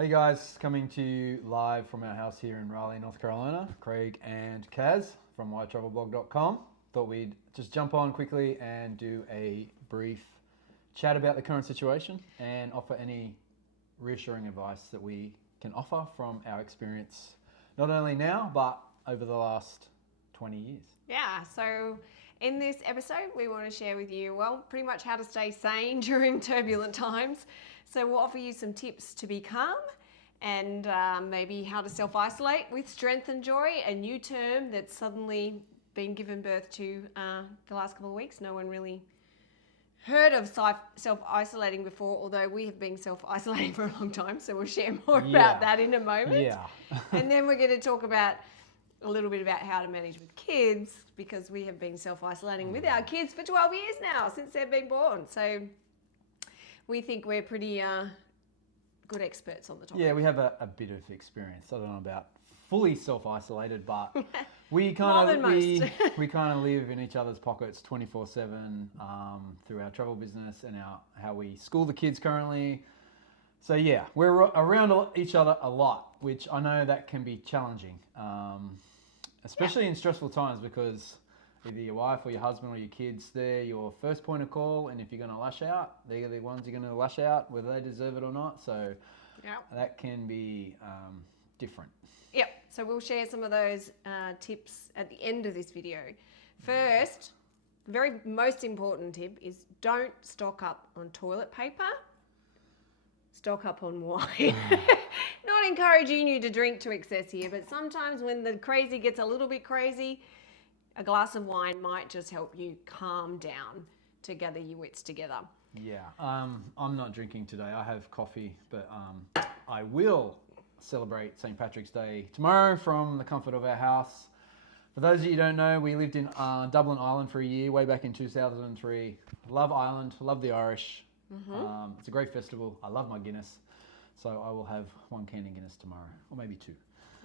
Hey guys, coming to you live from our house here in Raleigh, North Carolina. Craig and Kaz from whytravelblog.com. Thought we'd just jump on quickly and do a brief chat about the current situation and offer any reassuring advice that we can offer from our experience, not only now, but over the last 20 years. Yeah, so in this episode, we want to share with you, well, pretty much how to stay sane during turbulent times. So we'll offer you some tips to be calm and maybe how to self-isolate with strength and joy, a new term that's suddenly been given birth to the last couple of weeks. No one really heard of self-isolating before, although we have been self-isolating for a long time, so we'll share more about that in a moment. Yeah. And then we're going to talk about a little bit about how to manage with kids, because we have been self-isolating with our kids for 12 years now, since they've been born. So we think we're pretty good experts on the topic. Yeah, we have a bit of experience. I don't know about fully self-isolated, but we kind of live in each other's pockets 24/7 through our travel business and how we school the kids currently. So yeah, we're around each other a lot, which I know that can be challenging, especially in stressful times, because either your wife or your husband or your kids, they're your first point of call, and if you're going to lash out, they're the ones you're going to lash out, whether they deserve it or not. So that can be different. Yep, so we'll share some of those tips at the end of this video. First, the very most important tip is don't stock up on toilet paper. Stock up on wine. Not encouraging you to drink to excess here, but sometimes when the crazy gets a little bit crazy, a glass of wine might just help you calm down to gather your wits together. Yeah, I'm not drinking today. I have coffee, but I will celebrate St. Patrick's Day tomorrow from the comfort of our house. For those of you who don't know, we lived in Dublin, Ireland for a year, way back in 2003. Love Ireland, love the Irish. Mm-hmm. It's a great festival. I love my Guinness. So I will have one can of Guinness tomorrow, or maybe two.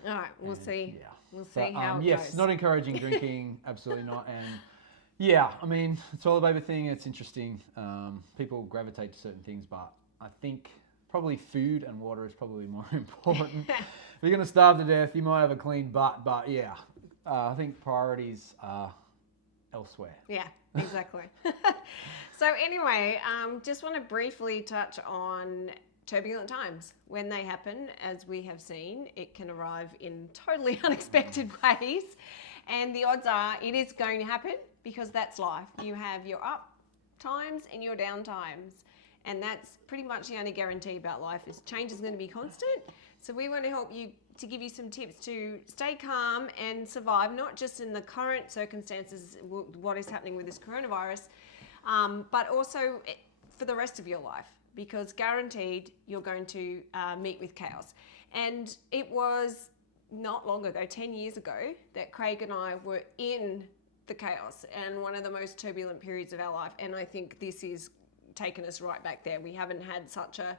All right, we'll see. Yeah. We'll see how it yes, goes. Not encouraging drinking, absolutely not. And yeah, I mean, the toilet paper thing, it's interesting. People gravitate to certain things, but I think probably food and water is probably more important. If you're going to starve to death, you might have a clean butt, but yeah, I think priorities are elsewhere. Yeah, exactly. So anyway, just want to briefly touch on turbulent times. When they happen, as we have seen, it can arrive in totally unexpected ways. And the odds are it is going to happen, because that's life. You have your up times and your down times. And that's pretty much the only guarantee about life, is change is going to be constant. So we want to help you, to give you some tips to stay calm and survive, not just in the current circumstances, what is happening with this coronavirus, but also for the rest of your life, because guaranteed you're going to meet with chaos. And it was not long ago, 10 years ago, that Craig and I were in the chaos and one of the most turbulent periods of our life. And I think this is taken us right back there. We haven't had such a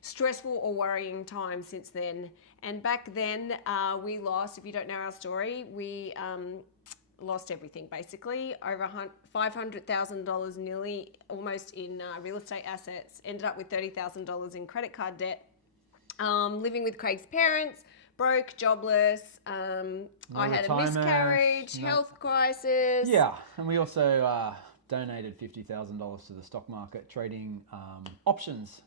stressful or worrying time since then. And back then we lost, if you don't know our story, we lost everything basically, over $500,000 nearly, almost in real estate assets, ended up with $30,000 in credit card debt, living with Craig's parents, broke, jobless, I had a miscarriage, health crisis. Yeah, and we also donated $50,000 to the stock market, trading options.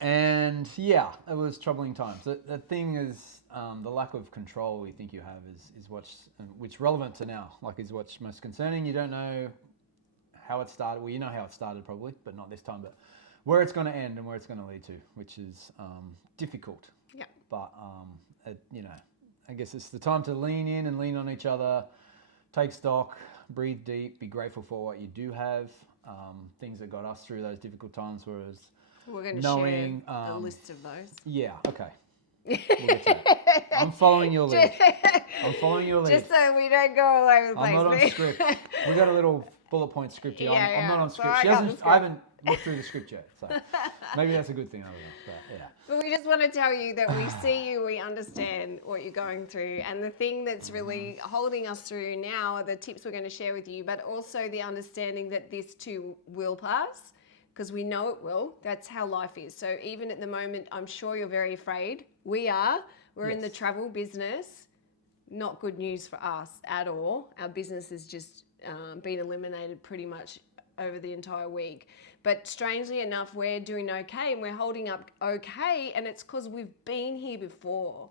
And yeah, it was troubling times. The thing is, the lack of control we think you have is what's relevant to now, like is what's most concerning. You don't know how it started. Well, you know how it started probably, but not this time, but where it's going to end and where it's going to lead to, which is difficult. Yeah. But, I guess it's the time to lean in and lean on each other, take stock, breathe deep, be grateful for what you do have. Things that got us through those difficult times was we're going to share a list of those. Yeah, okay. We'll get to that. I'm following your lead. Just so we don't go all over the place. I'm not on script. We got a little bullet point script here. I'm not on So script. I I haven't looked through the script yet, so maybe that's a good thing. I don't know, but yeah. But we just want to tell you that we see you, we understand what you're going through, and the thing that's really holding us through now are the tips we're going to share with you, but also the understanding that this too will pass. because we know it will. That's how life is. So even at the moment, I'm sure you're very afraid. We are. We're in the travel business. Not good news for us at all. Our business has just been eliminated pretty much over the entire week. But strangely enough, we're doing okay and we're holding up okay. And it's because we've been here before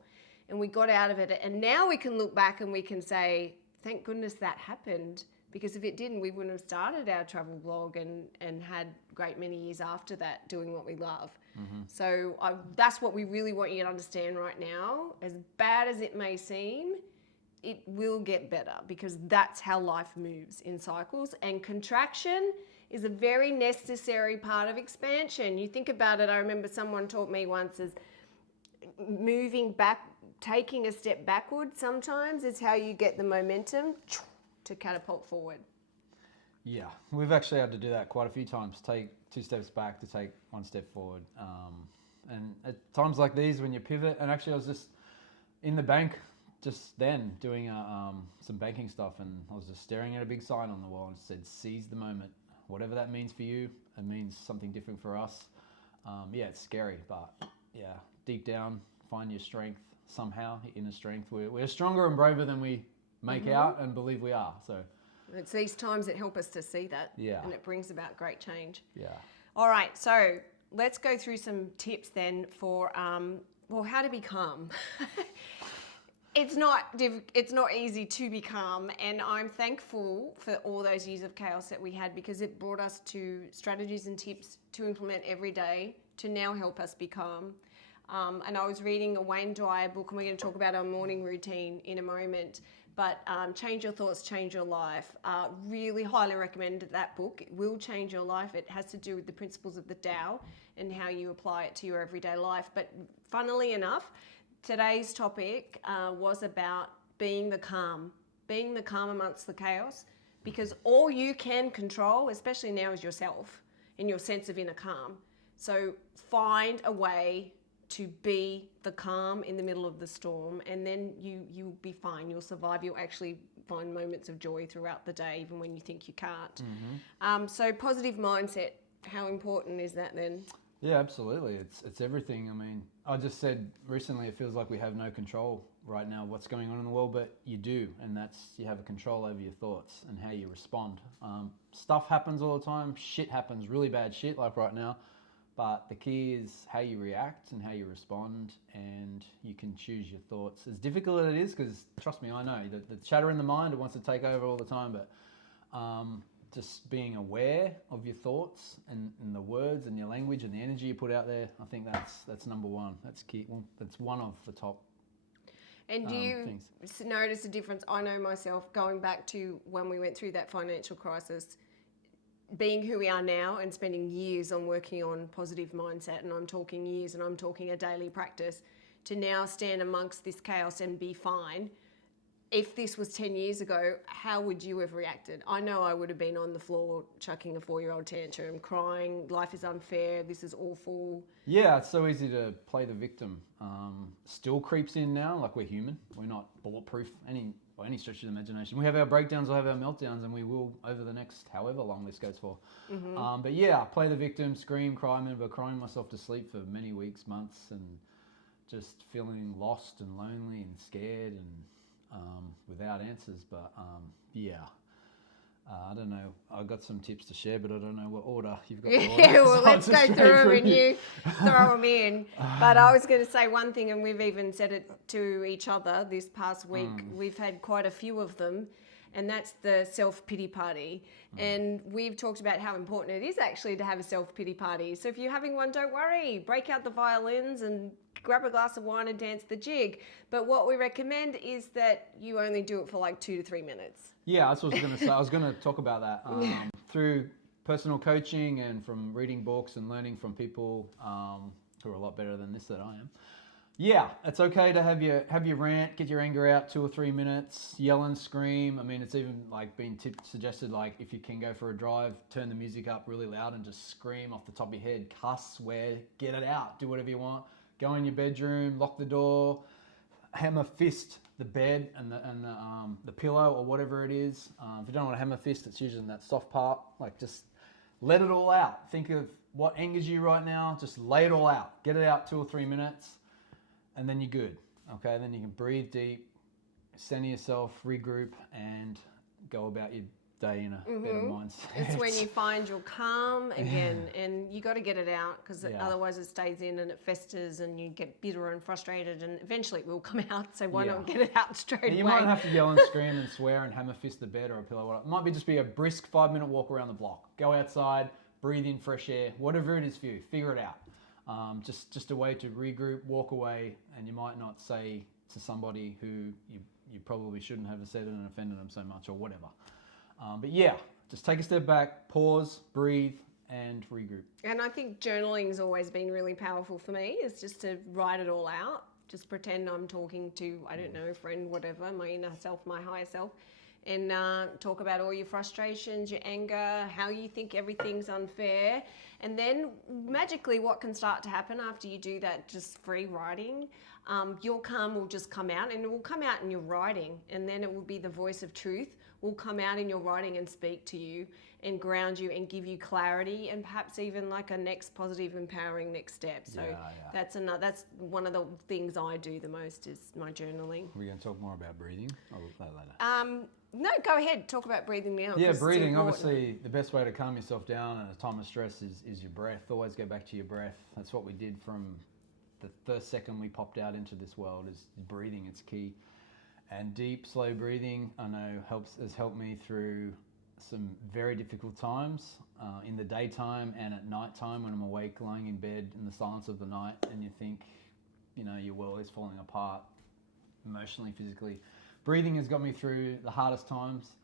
and we got out of it. And now we can look back and we can say, thank goodness that happened. Because if it didn't, we wouldn't have started our travel blog and had great many years after that doing what we love. Mm-hmm. So that's what we really want you to understand right now. As bad as it may seem, it will get better because that's how life moves in cycles. And contraction is a very necessary part of expansion. You think about it, I remember someone taught me once is moving back, taking a step backward sometimes is how you get the momentum to catapult forward. Yeah, we've actually had to do that quite a few times. Take 2 steps back to take 1 step forward. And at times like these when you pivot, and actually I was just in the bank just then doing some banking stuff, and I was just staring at a big sign on the wall and it said, seize the moment. Whatever that means for you, it means something different for us. Yeah, it's scary, but yeah, deep down, find your strength somehow, your inner strength. We're stronger and braver than we make out and believe we are. So it's these times that help us to see that. Yeah. And it brings about great change. Yeah. All right, so let's go through some tips then for how to be calm. It's not easy to be calm, and I'm thankful for all those years of chaos that we had because it brought us to strategies and tips to implement every day to now help us be calm. And I was reading a Wayne Dyer book, and we're going to talk about our morning routine in a moment. But Change Your Thoughts, Change Your Life. Really highly recommend that book. It will change your life. It has to do with the principles of the Tao and how you apply it to your everyday life. But funnily enough, today's topic was about being the calm amongst the chaos, because all you can control, especially now, is yourself and your sense of inner calm. So find a way to be the calm in the middle of the storm, and then you'll be fine. You'll survive. You'll actually find moments of joy throughout the day, even when you think you can't. Mm-hmm. So positive mindset, how important is that then? Yeah, absolutely. It's everything. I mean, I just said recently it feels like we have no control right now what's going on in the world, but you do, and that's you have a control over your thoughts and how you respond. Stuff happens all the time. Shit happens, really bad shit like right now. But the key is how you react and how you respond, and you can choose your thoughts. As difficult as it is, because trust me, I know that the chatter in the mind, it wants to take over all the time, but just being aware of your thoughts and the words and your language and the energy you put out there, I think that's number one. That's key. Well, that's one of the top And do you things. Notice a difference? I know myself, going back to when we went through that financial crisis, being who we are now and spending years on working on positive mindset, and I'm talking years and I'm talking a daily practice, to now stand amongst this chaos and be fine. If this was 10 years ago, how would you have reacted? I know I would have been on the floor chucking a 4-year-old tantrum, crying, life is unfair, this is awful. Yeah, it's so easy to play the victim. Still creeps in now, like we're human. We're not bulletproof by any stretch of the imagination. We have our breakdowns, we'll have our meltdowns, and we will over the next however long this goes for. Mm-hmm. But yeah, play the victim, scream, cry. I remember crying myself to sleep for many weeks, months, and just feeling lost and lonely and scared and without answers. But I don't know. I've got some tips to share, but I don't know what order you've got. Yeah, well, let's go through them and you throw them in. But I was going to say one thing, and we've even said it to each other this past week. We've had quite a few of them, and that's the self-pity party. And we've talked about how important it is actually to have a self-pity party. So if you're having one, don't worry. Break out the violins and grab a glass of wine and dance the jig. But what we recommend is that you only do it for like 2 to 3 minutes. Yeah, that's what I was going to say. I was going to talk about that. Through personal coaching and from reading books and learning from people who are a lot better than this that I am. Yeah, it's okay to have your rant, get your anger out 2 or 3 minutes, yell and scream. I mean, it's even like been suggested, like if you can go for a drive, turn the music up really loud and just scream off the top of your head, cuss, swear, get it out, do whatever you want. Go in your bedroom, lock the door, hammer fist the bed and the pillow or whatever it is. If you don't want to hammer fist, it's usually in that soft part. Like just let it all out. Think of what angers you right now. Just lay it all out. Get it out 2 or 3 minutes, and then you're good. Okay, then you can breathe deep, center yourself, regroup, and go about your day in a better mindset. It's when you find your calm again, and you got to get it out, because otherwise it stays in and it festers, and you get bitter and frustrated, and eventually it will come out. So why not get it out straight away? You might have to yell and scream and swear and hammer fist the bed or a pillow. It might be just be a brisk 5-minute walk around the block. Go outside, breathe in fresh air, whatever it is for you. Figure it out. Just a way to regroup, walk away, and you might not say to somebody who you probably shouldn't have said it and offended them so much or whatever. But yeah, just take a step back, pause, breathe, and regroup. And I think journaling's always been really powerful for me, is just to write it all out. Just pretend I'm talking to, I don't know, a friend, whatever, my inner self, my higher self, and talk about all your frustrations, your anger, how you think everything's unfair. And then magically what can start to happen after you do that, just free writing, your calm will just come out, and it will come out in your writing, and then it will be the voice of truth will come out in your writing and speak to you and ground you and give you clarity, and perhaps even like a next positive, empowering next step. So that's one of the things I do the most, is my journaling. We're going to talk more about breathing. I'll look that later. No, go ahead. Talk about breathing now. Yeah, breathing. Obviously, the best way to calm yourself down at a time of stress is your breath. Always go back to your breath. That's what we did from the first second we popped out into this world, is breathing. It's key. And deep, slow breathing, I know has helped me through some very difficult times in the daytime and at nighttime when I'm awake, lying in bed in the silence of the night, and you think, your world is falling apart emotionally, physically. Breathing has got me through the hardest times.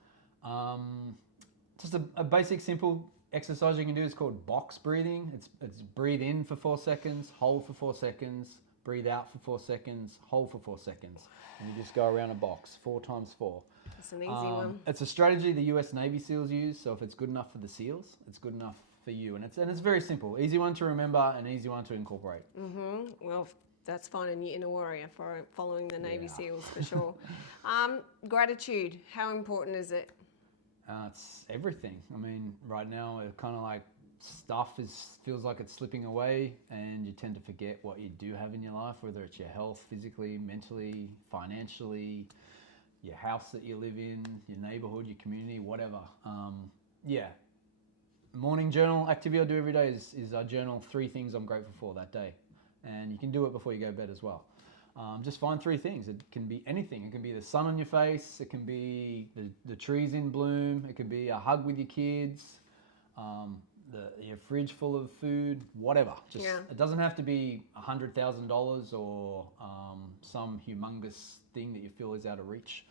Just a basic, simple exercise you can do is called box breathing. It's breathe in for 4 seconds, hold for 4 seconds, breathe out for 4 seconds, hold for 4 seconds. And you just go around a box, 4 times 4. It's an easy one. It's a strategy the US Navy SEALs use, so if it's good enough for the SEALs, it's good enough for you. And it's very simple. Easy one to remember and easy one to incorporate. Well, that's fine in a warrior for following the Navy SEALs for sure. Gratitude, how important is it? It's everything. I mean, right now, it kind of like stuff feels like it's slipping away, and you tend to forget what you do have in your life, whether it's your health, physically, mentally, financially, your house that you live in, your neighborhood, your community, whatever. Morning journal activity I do every day is I journal 3 things I'm grateful for that day. And you can do it before you go to bed as well. Just find 3 things. It can be anything. It can be the sun on your face. It can be the trees in bloom. It could be a hug with your kids. Your fridge full of food, whatever. It doesn't have to be $100,000 or some humongous thing that you feel is out of reach.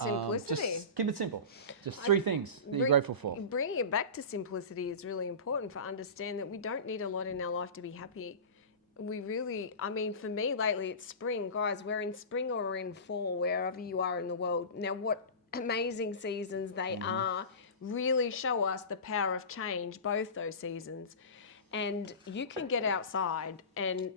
Simplicity. Just keep it simple. Just 3 things that you're grateful for. Bringing it back to simplicity is really important, for understand that we don't need a lot in our life to be happy. We really, for me lately, it's spring. Guys, we're in spring or we're in fall, wherever you are in the world. Now, what amazing seasons they are really show us the power of change, both those seasons. And you can get outside and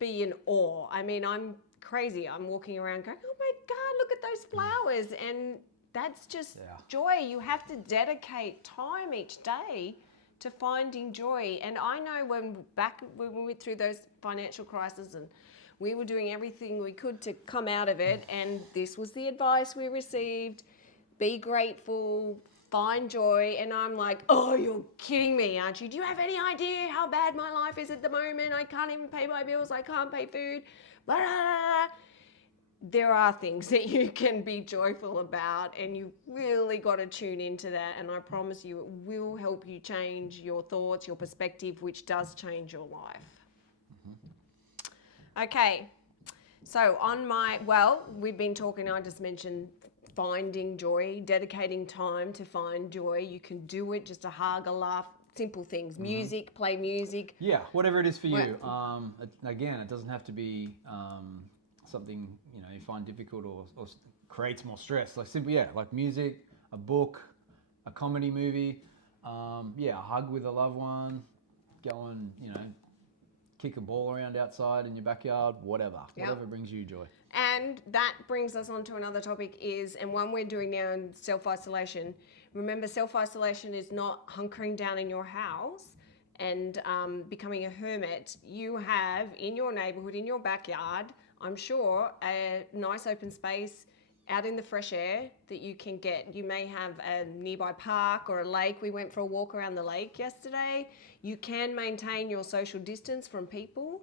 be in awe. I'm crazy. I'm walking around going, oh my God, look at those flowers. And that's just joy. You have to dedicate time each day to finding joy. And I know when we went through those financial crises, and we were doing everything we could to come out of it, and this was the advice we received: be grateful, find joy. And I'm like, oh, you're kidding me, aren't you? Do you have any idea how bad my life is at the moment? I can't even pay my bills. I can't pay food. Blah, blah, blah. There are things that you can be joyful about, and you really got to tune into that. And I promise you, it will help you change your thoughts, your perspective, which does change your life. Okay. So we've been talking, I just mentioned finding joy, dedicating time to find joy. You can do it, just a hug, a laugh, simple things. Music, play music. Yeah, whatever it is for you. Again, it doesn't have to be something you find difficult or creates more stress. Like like music, a book, a comedy movie, a hug with a loved one, go and kick a ball around outside in your backyard, whatever brings you joy. And that brings us on to another topic and one we're doing now in self-isolation, Remember, self-isolation is not hunkering down in your house and becoming a hermit. You have in your neighborhood, in your backyard, I'm sure, a nice open space out in the fresh air that you can get. You may have a nearby park or a lake. We went for a walk around the lake yesterday. You can maintain your social distance from people.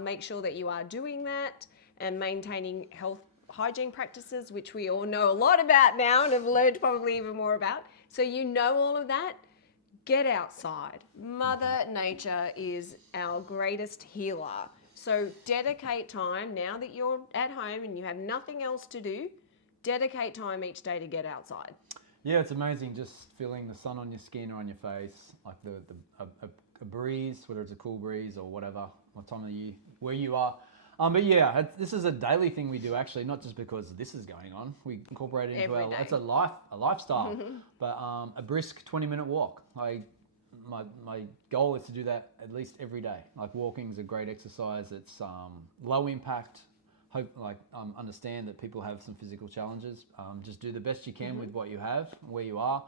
Make sure that you are doing that and maintaining health hygiene practices, which we all know a lot about now and have learned probably even more about. So you know all of that. Get outside. Mother Nature is our greatest healer. So dedicate time now that you're at home and you have nothing else to do. Dedicate time each day to get outside. Yeah, it's amazing just feeling the sun on your skin or on your face, like a breeze, whether it's a cool breeze or whatever, what time of the year, where you are. But yeah, this is a daily thing we do actually, not just because this is going on. We incorporate it into it's a lifestyle. But a brisk 20-minute walk. My goal is to do that at least every day. Like walking is a great exercise. It's low impact. Understand that people have some physical challenges. Just do the best you can with what you have, where you are.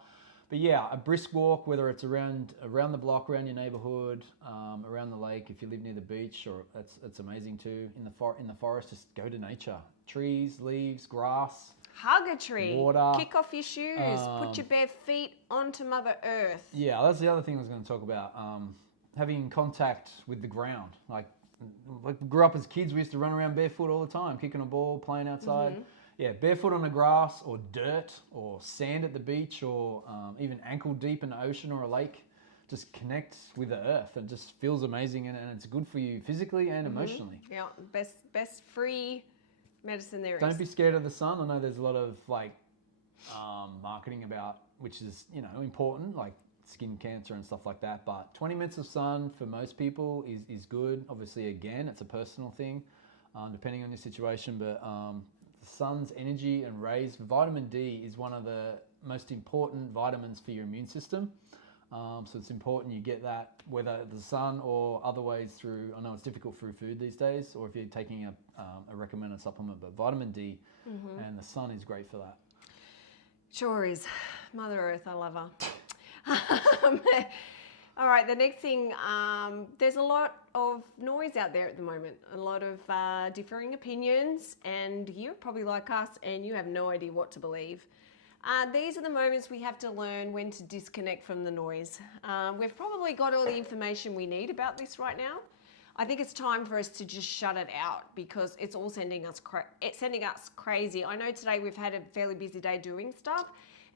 But yeah, a brisk walk, whether it's around the block, around your neighborhood, around the lake, if you live near the beach, or that's amazing too. In the forest, just go to nature. Trees, leaves, grass. Hug a tree. Water. Kick off your shoes. Put your bare feet onto Mother Earth. Yeah, that's the other thing I was going to talk about. Having contact with the ground. Like we grew up as kids, we used to run around barefoot all the time, kicking a ball, playing outside. Yeah, barefoot on the grass or dirt or sand at the beach or even ankle deep in the ocean or a lake. Just connect with the earth. It just feels amazing and it's good for you physically and emotionally. Yeah, best free medicine there is. Don't be scared of the sun. I know there's a lot of marketing about, which is, important, like skin cancer and stuff like that. But 20 minutes of sun for most people is good. Obviously, again, it's a personal thing, depending on your situation. But the sun's energy and rays, vitamin D is one of the most important vitamins for your immune system. So it's important you get that, whether the sun or other ways through, I know it's difficult through food these days, or if you're taking a recommended supplement, but vitamin D and the sun is great for that. Sure is. Mother Earth, I love her. All right, the next thing, there's a lot of noise out there at the moment, a lot of differing opinions, and you're probably like us and you have no idea what to believe. These are the moments we have to learn when to disconnect from the noise. We've probably got all the information we need about this right now. I think it's time for us to just shut it out because it's all sending us crazy. I know today we've had a fairly busy day doing stuff,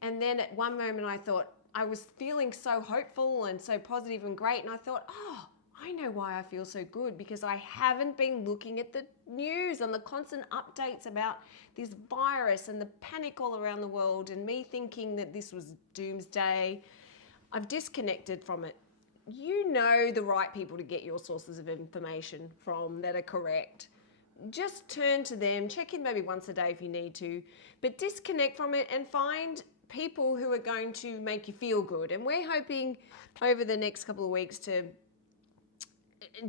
and then at one moment I thought, I was feeling so hopeful and so positive and great, and I thought, oh, I know why I feel so good, because I haven't been looking at the news and the constant updates about this virus and the panic all around the world and me thinking that this was doomsday. I've disconnected from it. You know the right people to get your sources of information from that are correct. Just turn to them, check in maybe once a day if you need to, but disconnect from it and find people who are going to make you feel good. And we're hoping over the next couple of weeks to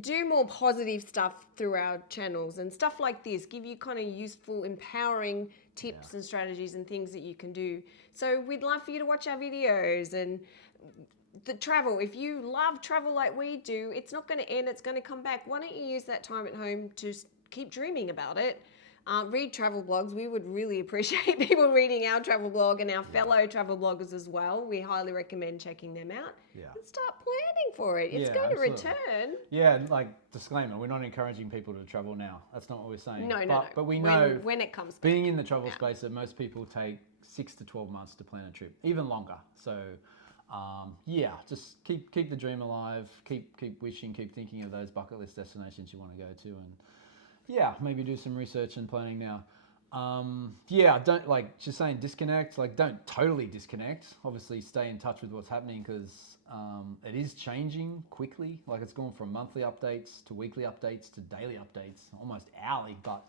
do more positive stuff through our channels and stuff like this, give you kind of useful, empowering tips and strategies and things that you can do. So we'd love for you to watch our videos and the travel. If you love travel like we do, it's not going to end, it's going to come back. Why don't you use that time at home to keep dreaming about it? Read travel blogs. We would really appreciate people reading our travel blog and our fellow travel bloggers as well. We highly recommend checking them out and start planning for it. It's going to return. Yeah, like disclaimer, we're not encouraging people to travel now. That's not what we're saying. No. But we know when it comes back. Being in the travel space, that most people take 6 to 12 months to plan a trip, even longer. So just keep the dream alive. Keep wishing, keep thinking of those bucket list destinations you want to go to, and maybe do some research and planning now. Don't just saying disconnect. Like, don't totally disconnect. Obviously, stay in touch with what's happening because it is changing quickly. Like, it's gone from monthly updates to weekly updates to daily updates, almost hourly. But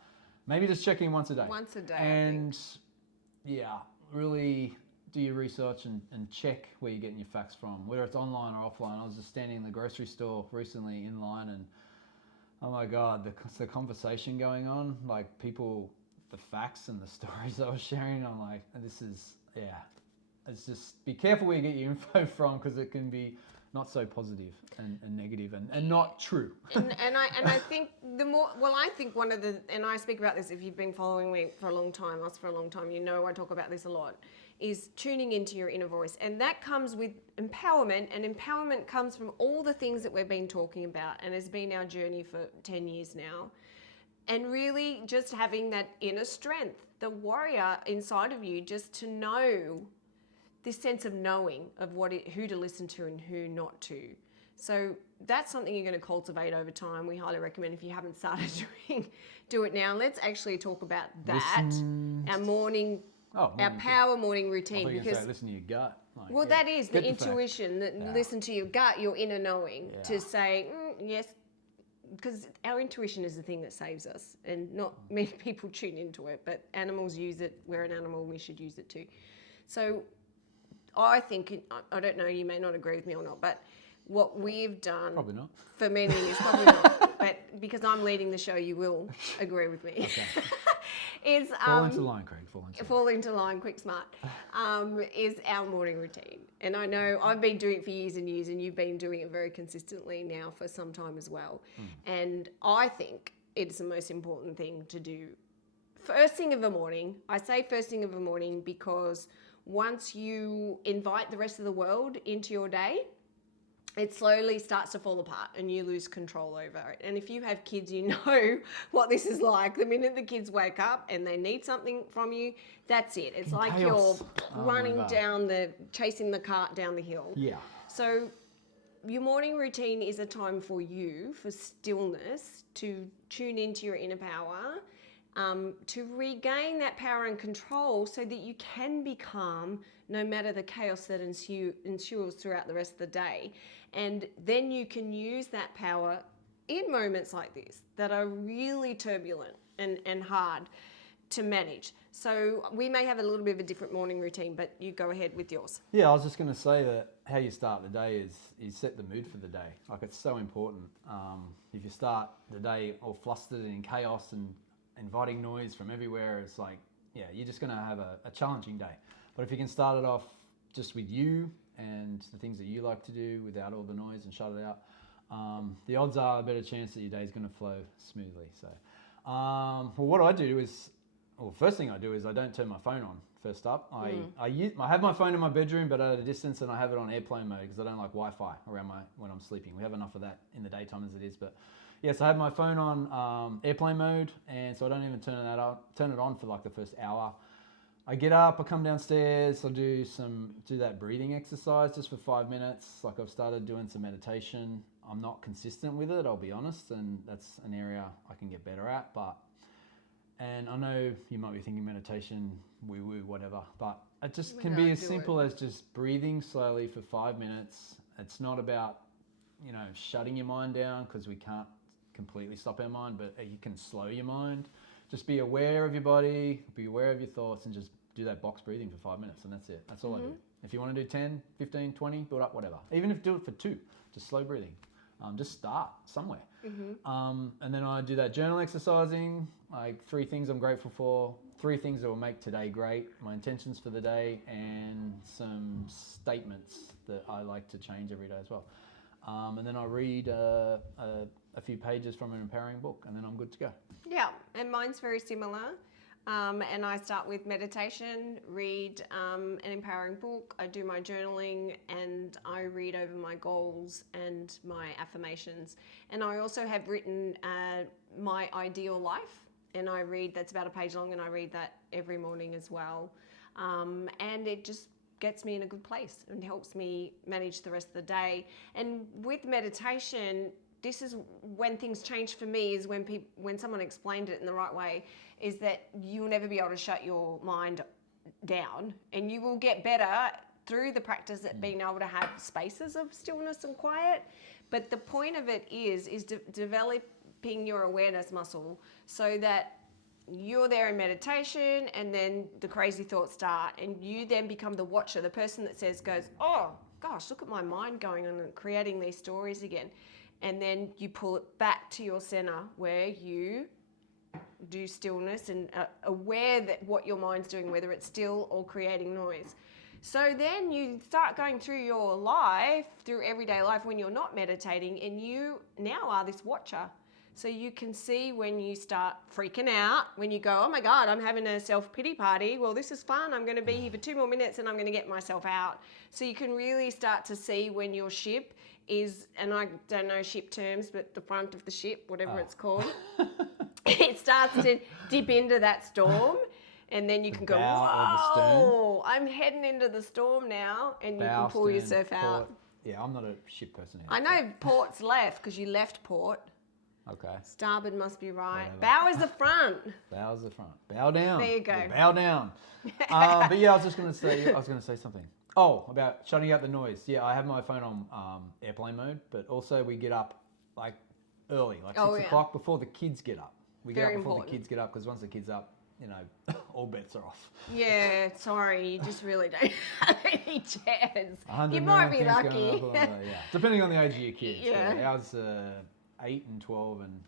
maybe just check in once a day. Once a day, and really do your research and check where you're getting your facts from, whether it's online or offline. I was just standing in the grocery store recently in line, and oh my God, the conversation going on, like people, the facts and the stories I was sharing, I'm like, this is, it's just be careful where you get your info from, because it can be not so positive and negative and not true. and I think I think one of the, and I speak about this if you've been following me for a long time, us for a long time, you know I talk about this a lot, is tuning into your inner voice. And that comes with empowerment, and empowerment comes from all the things that we've been talking about and has been our journey for 10 years now. And really just having that inner strength, the warrior inside of you, just to know this sense of knowing of who to listen to and who not to. So that's something you're going to cultivate over time. We highly recommend, if you haven't started do it now. Let's actually talk about that. Our morning, our power morning routine. Because listen to your gut. Well, that is the intuition. Listen to your gut, your inner knowing, to say yes. Because our intuition is the thing that saves us, and not many people tune into it, but animals use it. We're an animal, we should use it too. So I think, I don't know, you may not agree with me or not, but what we've done probably not for many is probably not, but because I'm leading the show, you will agree with me. Okay. Is fall into line, Craig. Fall into line, quick, smart. Is our morning routine, and I know I've been doing it for years and years, and you've been doing it very consistently now for some time as well. And I think it's the most important thing to do first thing of the morning. I say first thing of the morning because once you invite the rest of the world into your day, it slowly starts to fall apart and you lose control over it. And if you have kids, you know what this is like. The minute the kids wake up and they need something from you, that's it. It's like chaos. You're running chasing the cart down the hill. Yeah. So your morning routine is a time for you, for stillness, to tune into your inner power, to regain that power and control so that you can be calm no matter the chaos that ensues throughout the rest of the day. And then you can use that power in moments like this that are really turbulent and hard to manage. So we may have a little bit of a different morning routine, but you go ahead with yours. Yeah, I was just going to say that how you start the day is set the mood for the day. Like, it's so important. If you start the day all flustered and in chaos and inviting noise from everywhere, it's like, yeah, you're just going to have a challenging day. But if you can start it off just with you and the things that you like to do without all the noise and shut it out, the odds are a better chance that your day is going to flow smoothly. So, well, what I do is, first thing I do is I don't turn my phone on first up. I have my phone in my bedroom, but at a distance, and I have it on airplane mode because I don't like Wi-Fi around when I'm sleeping. We have enough of that in the daytime as it is, but yes, I have my phone on airplane mode, and so I don't even turn it on for like the first hour. I get up, I come downstairs, I'll do that breathing exercise just for 5 minutes. Like, I've started doing some meditation. I'm not consistent with it, I'll be honest, and that's an area I can get better at. And I know you might be thinking meditation, woo-woo, whatever, but it just can be as simple as just breathing slowly for 5 minutes. It's not about, shutting your mind down, because we can't completely stop our mind, but you can slow your mind. Just be aware of your body, be aware of your thoughts, and just do that box breathing for 5 minutes, and that's it. That's all I do. If you want to do 10, 15, 20, build up, whatever. Even if you do it for 2, just slow breathing. Just start somewhere. And then I do that journal exercising, like 3 things I'm grateful for, 3 things that will make today great, my intentions for the day, and some statements that I like to change every day as well. And then I read a few pages from an empowering book, and then I'm good to go. Yeah, and mine's very similar. And I start with meditation, read an empowering book, I do my journaling, and I read over my goals and my affirmations. And I also have written my ideal life, and I read, that's about a page long, and I read that every morning as well. And it just gets me in a good place and helps me manage the rest of the day. And with meditation, this is when things change for me, is when someone explained it in the right way, is that you'll never be able to shut your mind down, and you will get better through the practice at being able to have spaces of stillness and quiet. But the point of it is developing your awareness muscle so that you're there in meditation, and then the crazy thoughts start, and you then become the watcher, the person that goes, oh gosh, look at my mind going on and creating these stories again. And then you pull it back to your center where you do stillness and aware that what your mind's doing, whether it's still or creating noise. So then you start going through your life, through everyday life when you're not meditating, and you now are this watcher. So you can see when you start freaking out, when you go, oh my God, I'm having a self-pity party. Well, this is fun. I'm going to be here for 2 more minutes and I'm going to get myself out. So you can really start to see when your ship is, and I don't know ship terms, but the front of the ship, whatever it's called, it starts to dip into that storm. And then you can go, whoa, I'm heading into the storm now. And you can pull yourself out. Yeah, I'm not a ship person either. I know port's left because you left port. Okay. Starboard must be right. Whatever. Bow is the front. Bow is the front. Bow down. There you go. Yeah, bow down. But yeah, I was going to say something. Oh, about shutting out the noise. Yeah, I have my phone on airplane mode, but also we get up like early, like 6 o'clock before the kids get up. We get up before the kids get up because once the kids up, you know, all bets are off. Yeah, sorry, you just really don't have any chance. You might be lucky. Depending on the age of your kids. Yeah. Ours 8 and 12 and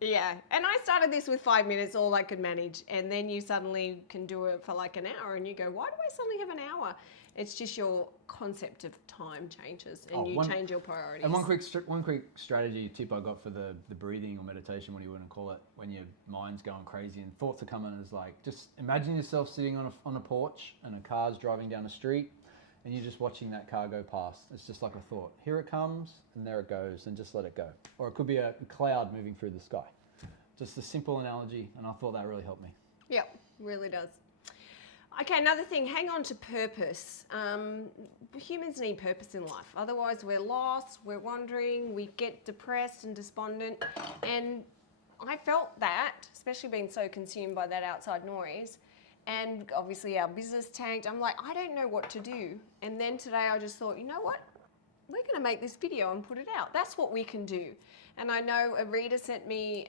Yeah, and I started this with 5 minutes, all I could manage, and then you suddenly can do it for like an hour and you go, why do I suddenly have an hour? It's just your concept of time changes and you change your priorities. And one quick strategy tip I got for the breathing or meditation, what do you want to call it, when your mind's going crazy and thoughts are coming, is like, just imagine yourself sitting on a porch and a car's driving down the street and you're just watching that car go past. It's just like a thought. Here it comes and there it goes, and just let it go. Or it could be a cloud moving through the sky. Just a simple analogy, and I thought that really helped me. Yep, really does. Okay, another thing, hang on to purpose. Humans need purpose in life. Otherwise, we're lost, we're wandering, we get depressed and despondent. And I felt that, especially being so consumed by that outside noise. And obviously our business tanked. I'm like, I don't know what to do. And then today I just thought, you know what? We're going to make this video and put it out. That's what we can do. And I know a reader sent me,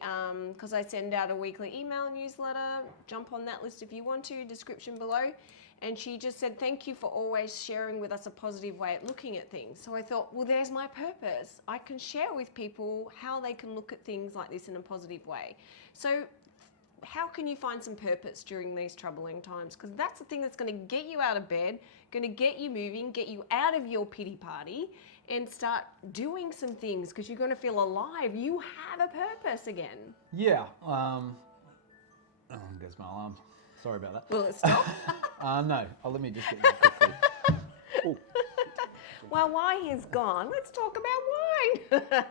because I send out a weekly email newsletter, jump on that list if you want to, description below. And she just said, thank you for always sharing with us a positive way at looking at things. So I thought, well, there's my purpose. I can share with people how they can look at things like this in a positive way. So how can you find some purpose during these troubling times? Because that's the thing that's going to get you out of bed, going to get you moving, get you out of your pity party, and start doing some things because you're going to feel alive. You have a purpose again. Yeah. Oh, there's my alarm. Sorry about that. Will it stop? No. Let me just get that quickly. Well, while he's gone, let's talk about wine.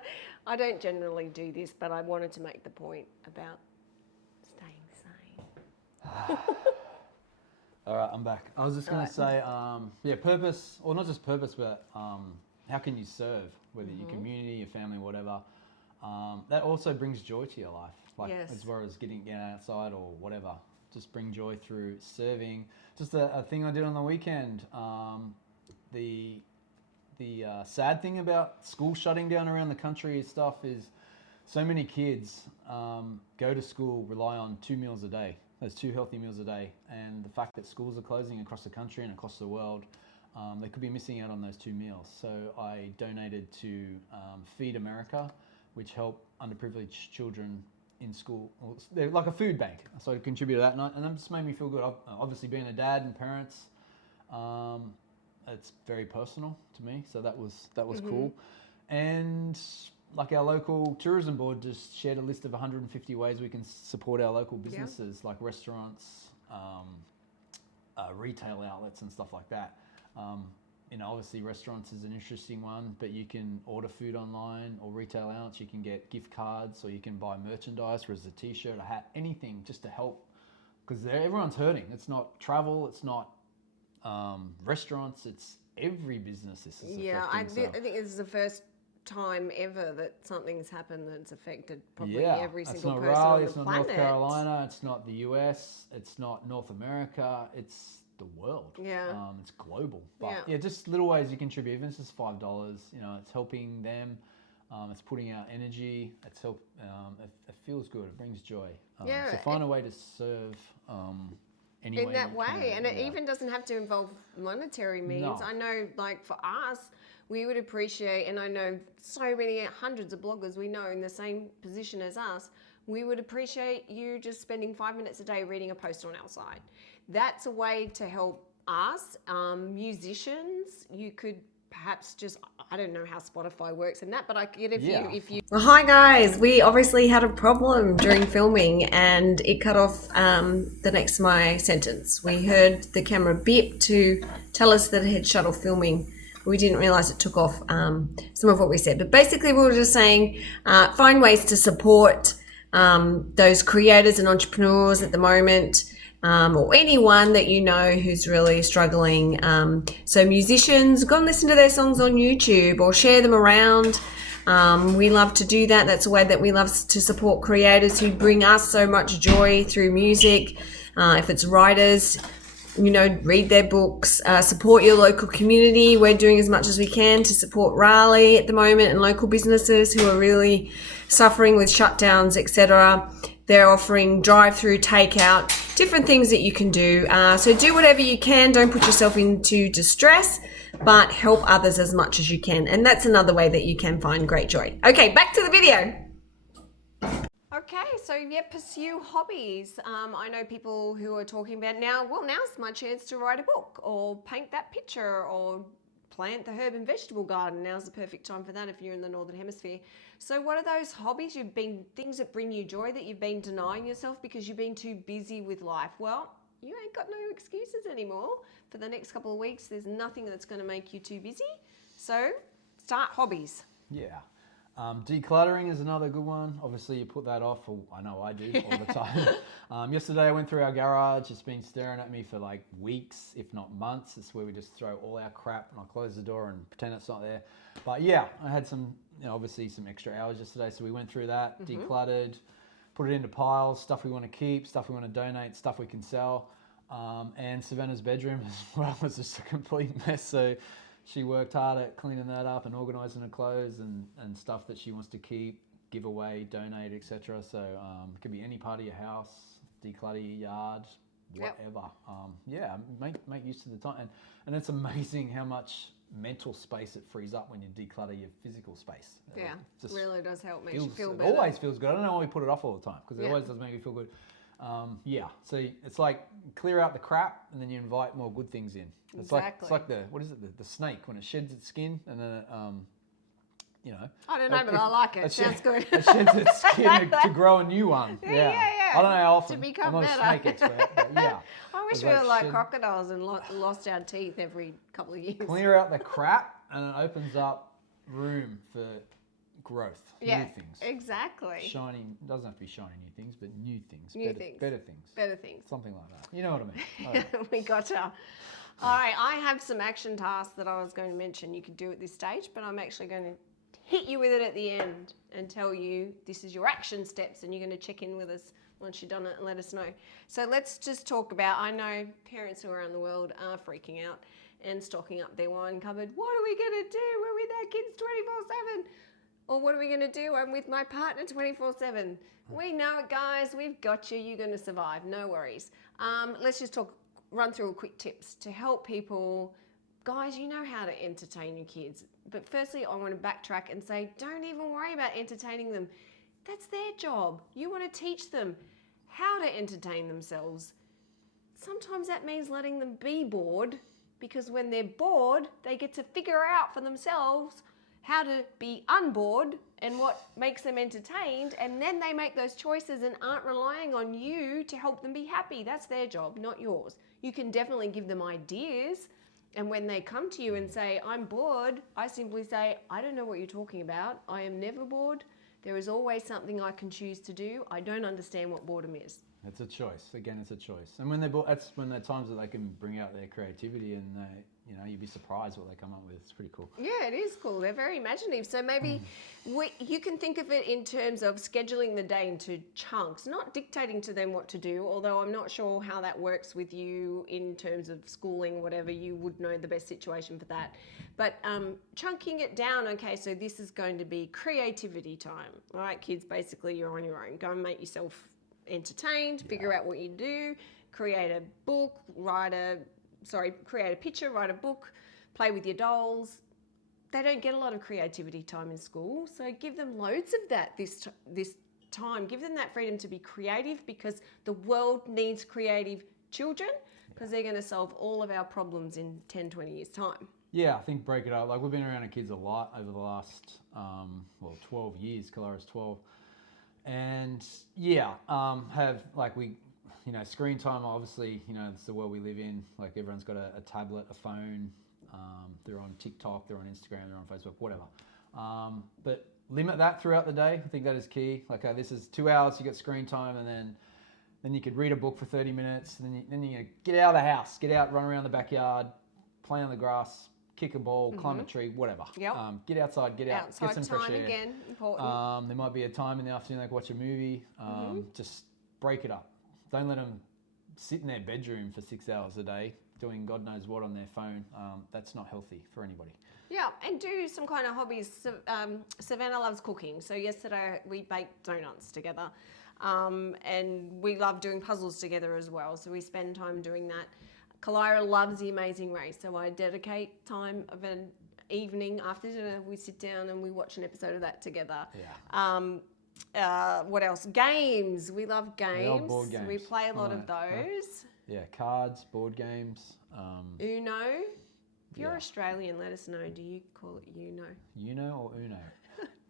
I don't generally do this, but I wanted to make the point about staying sane. All right, I'm back. I was just going to say, purpose, or not just purpose, but how can you serve, whether your community, your family, whatever. That also brings joy to your life, like as far as getting outside or whatever. Just bring joy through serving. Just a thing I did on the weekend. The sad thing about school shutting down around the country and stuff is so many kids go to school, rely on 2 meals a day. There's 2 healthy meals a day, and the fact that schools are closing across the country and across the world, they could be missing out on those 2 meals. So I donated to Feed America, which help underprivileged children in school. They're like a food bank, so I contributed to that, and that just made me feel good. Obviously, being a dad and parents, it's very personal to me, so that was cool. And like our local tourism board just shared a list of 150 ways we can support our local businesses, like restaurants, retail outlets and stuff like that. Obviously restaurants is an interesting one, but you can order food online, or retail outlets, you can get gift cards, or you can buy merchandise, whether it's a t-shirt, a hat, anything just to help, because everyone's hurting. It's not travel, it's not restaurants, it's every business this is affecting. I think this is the first time ever that something's happened that's affected probably every single person on the planet. It's not North Carolina, it's not the US, it's not North America, it's the world. It's global. But just little ways you contribute. Even if it's just $5, it's helping them. It's putting out energy. It's it feels good. It brings joy. So find a way to serve any in way that you way, can. and it even doesn't have to involve monetary means. No. I know, like for us, we would appreciate, and I know so many hundreds of bloggers we know in the same position as us. We would appreciate you just spending 5 minutes a day reading a post on our site. That's a way to help us. Musicians, you could perhaps just, I don't know how Spotify works and that, but I get if you. Well, hi guys, we obviously had a problem during filming and it cut off the next to my sentence. We heard the camera beep to tell us that it had shut off filming. We didn't realize it took off some of what we said, but basically we were just saying find ways to support those creators and entrepreneurs at the moment, or anyone that you know who's really struggling. So musicians, go and listen to their songs on YouTube or share them around. We love to do that. That's a way that we love to support creators who bring us so much joy through music. If it's writers, you know, read their books, support your local community. We're doing as much as we can to support Raleigh at the moment and local businesses who are really suffering with shutdowns, etc. They're offering drive-through, takeout, different things that you can do. So do whatever you can. Don't put yourself into distress, but help others as much as you can. And that's another way that you can find great joy. Okay, back to the video. Okay, so yeah, pursue hobbies. I know people who are talking about now's my chance to write a book or paint that picture or plant the herb and vegetable garden. Now's the perfect time for that if you're in the Northern Hemisphere. So what are those hobbies things that bring you joy that you've been denying yourself because you've been too busy with life? Well, you ain't got no excuses anymore. For the next couple of weeks, there's nothing that's going to make you too busy. So start hobbies. Yeah. Decluttering is another good one. Obviously, you put that off, or I know I do all the time. Yesterday, I went through our garage. It's been staring at me for like weeks, if not months. It's where we just throw all our crap, and I close the door and pretend it's not there. But yeah, I had some, obviously some extra hours yesterday, so we went through that, decluttered, put it into piles, stuff we want to keep, stuff we want to donate, stuff we can sell. And Savannah's bedroom as well was just a complete mess. So she worked hard at cleaning that up and organising her clothes and stuff that she wants to keep, give away, donate, etc. So it could be any part of your house, declutter your yard, whatever. Yeah, make use of the time. And it's amazing how much mental space it frees up when you declutter your physical space. Yeah, it really does help make you feel better. It always feels good. I don't know why we put it off all the time because it always does make me feel good. Yeah, so it's like clear out the crap and then you invite more good things in. It's exactly. like the snake when it sheds its skin and then it, I don't know, but I like it. Sounds good. It sheds its skin to grow a new one. Yeah. I don't know how often. To become I'm not a snake expert, but yeah. I wish we were like crocodiles and lost our teeth every couple of years. Clear out the crap and it opens up room for growth. Yeah, new things. Exactly. Shiny, doesn't have to be shiny new things, but new things. Better things. Better things. Something like that. You know what I mean. We gotcha. All right, I have some action tasks that I was going to mention you could do at this stage, but I'm actually going to hit you with it at the end and tell you this is your action steps and you're going to check in with us once you've done it and let us know. So let's just talk about, I know parents who are around the world are freaking out and stocking up their wine cupboard. What are we going to do? We're with our kids 24/7. Or what are we going to do? I'm with my partner 24/7. We know it, guys. We've got you. You're going to survive. No worries. Let's just run through a quick tips to help people. Guys, you know how to entertain your kids. But firstly, I want to backtrack and say, don't even worry about entertaining them. That's their job. You want to teach them how to entertain themselves. Sometimes that means letting them be bored, because when they're bored, they get to figure out for themselves how to be unbored and what makes them entertained, and then they make those choices and aren't relying on you to help them be happy. That's their job, not yours. You can definitely give them ideas, and when they come to you and say, I'm bored, I simply say, I don't know what you're talking about. I am never bored. There is always something I can choose to do. I don't understand what boredom is. It's a choice. Again, it's a choice. And when that's when there are times that they can bring out their creativity and you'd be surprised what they come up with. It's pretty cool. Yeah, it is cool. They're very imaginative. So maybe you can think of it in terms of scheduling the day into chunks, not dictating to them what to do, although I'm not sure how that works with you in terms of schooling, whatever. You would know the best situation for that. But chunking it down, okay, so this is going to be creativity time. All right, kids, basically you're on your own. Go and make yourself entertained, figure out what you do, create a book, create a picture, write a book, play with your dolls. They don't get a lot of creativity time in school, so give them loads of that this time. Give them that freedom to be creative, because the world needs creative children, because they're going to solve all of our problems in 10, 20 years' time. Yeah, I think break it up. Like we've been around our kids a lot over the last, 12 years. Kalara's 12. And have like screen time, obviously, it's the world we live in. Like everyone's got a tablet, a phone. They're on TikTok, they're on Instagram, they're on Facebook, whatever. But limit that throughout the day. I think that is key. Like, this is 2 hours, you get screen time, and then you could read a book for 30 minutes. And then you get out of the house, get out, run around the backyard, play on the grass, kick a ball, climb a tree, whatever. Yep. Get outside, get out, outside get some fresh time air. again, important. There might be a time in the afternoon, like watch a movie. Just break it up. Don't let them sit in their bedroom for 6 hours a day doing God knows what on their phone. That's not healthy for anybody. Yeah, and do some kind of hobbies. Savannah loves cooking. So yesterday we baked donuts together. And we love doing puzzles together as well. So we spend time doing that. Kalyra loves The Amazing Race. So I dedicate time of an evening after dinner. We sit down and we watch an episode of that together. Yeah. What else? Games. We love games. We love board games. We play a lot of those. Yeah, cards, board games. Uno. If you're Australian, let us know. Do you call it Uno? Uno or Uno?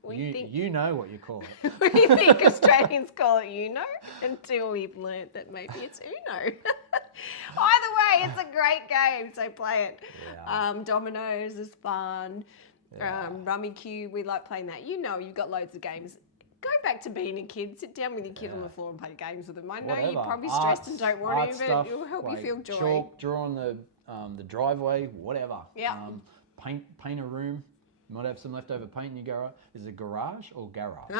Think you know what you call it. we think Australians call it Uno until we've learnt that maybe it's Uno. Either way, it's a great game, so play it. Yeah. Dominoes is fun. Yeah. Rummy Cube, we like playing that. You've got loads of games. Go back to being a kid. Sit down with your kid on the floor and play games with them. I know you're probably stressed and don't want to, but it'll help you feel joy. Chalk, draw on the driveway, whatever. Yeah. Paint a room. You might have some leftover paint in your garage. Is it garage or garage?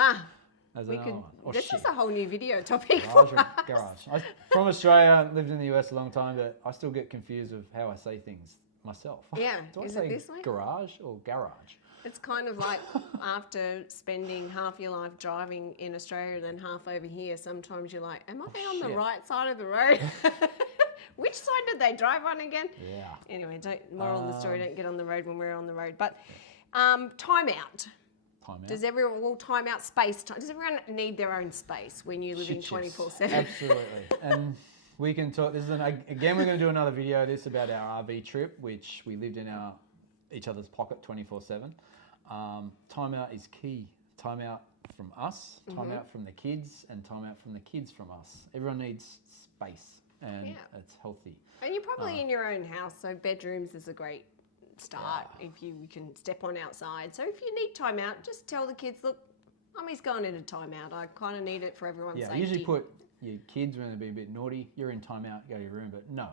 This is a whole new video topic. Garage or garage. From Australia, lived in the US a long time, but I still get confused with how I say things myself. Yeah. Do I is say it this way? Garage or garage? It's kind of like after spending half your life driving in Australia and then half over here, sometimes you're like, am I on the right side of the road? Which side did they drive on again? Yeah. Anyway, moral of the story, don't get on the road when we're on the road. But time out. Does everyone, time out space time? Does everyone need their own space when you live in 24/7? Absolutely. And we can talk, again, we're going to do another video of this about our RV trip, which we lived in each other's pocket 24/7. Time out is key. Time out from us, time out from the kids, and time out from the kids from us. Everyone needs space, and it's healthy. And you're probably in your own house, so bedrooms is a great start if you can step on outside. So if you need time out, just tell the kids, look, Mummy's going into time out. I kind of need it for everyone's safety. Usually put your kids, when they're being a bit naughty, you're in time out, go to your room, but no.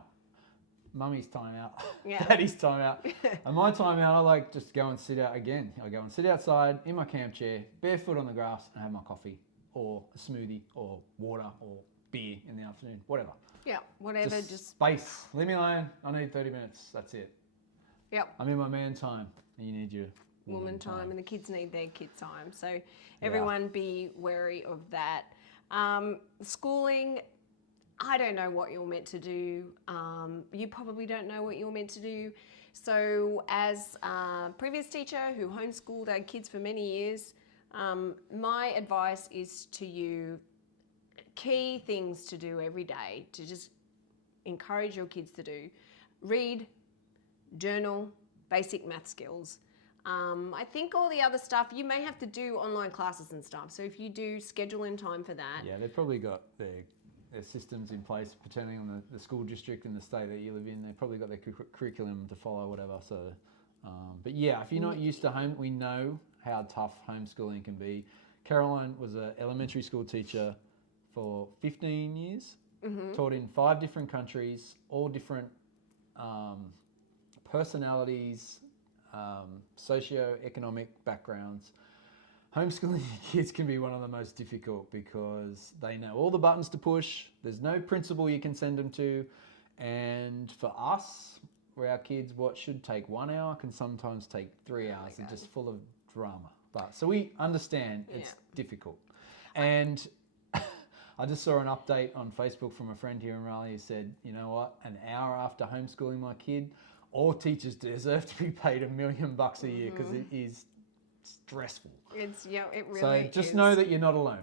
Mummy's time out, Daddy's time out. And my time out, I like just go and sit out again. I go and sit outside in my camp chair, barefoot on the grass, and have my coffee or a smoothie or water or beer in the afternoon, whatever. Yeah, whatever. Just space. Leave me alone. I need 30 minutes. That's it. Yep. I'm in my man time, and you need your woman time, and the kids need their kid time. So everyone be wary of that. Schooling, I don't know what you're meant to do. You probably don't know what you're meant to do. So as a previous teacher who homeschooled our kids for many years, my advice is to you, key things to do every day to just encourage your kids to do. Read, journal, basic math skills. I think all the other stuff, you may have to do online classes and stuff. So if you do, schedule in time for that. Yeah, they've probably got their systems in place, depending on the school district and the state that you live in. They've probably got their curriculum to follow, whatever. So, but yeah, if you're not used to we know how tough homeschooling can be. Caroline was an elementary school teacher for 15 years, taught in 5 different countries, all different personalities, socio-economic backgrounds. Homeschooling your kids can be one of the most difficult because they know all the buttons to push. There's no principal you can send them to. And for us, where our kids, what should take 1 hour can sometimes take 3 hours. They're just full of drama. But so we understand it's difficult. And I just saw an update on Facebook from a friend here in Raleigh who said, you know what, an hour after homeschooling my kid, all teachers deserve to be paid $1 million a year because it is stressful. It really is. So just know that you're not alone.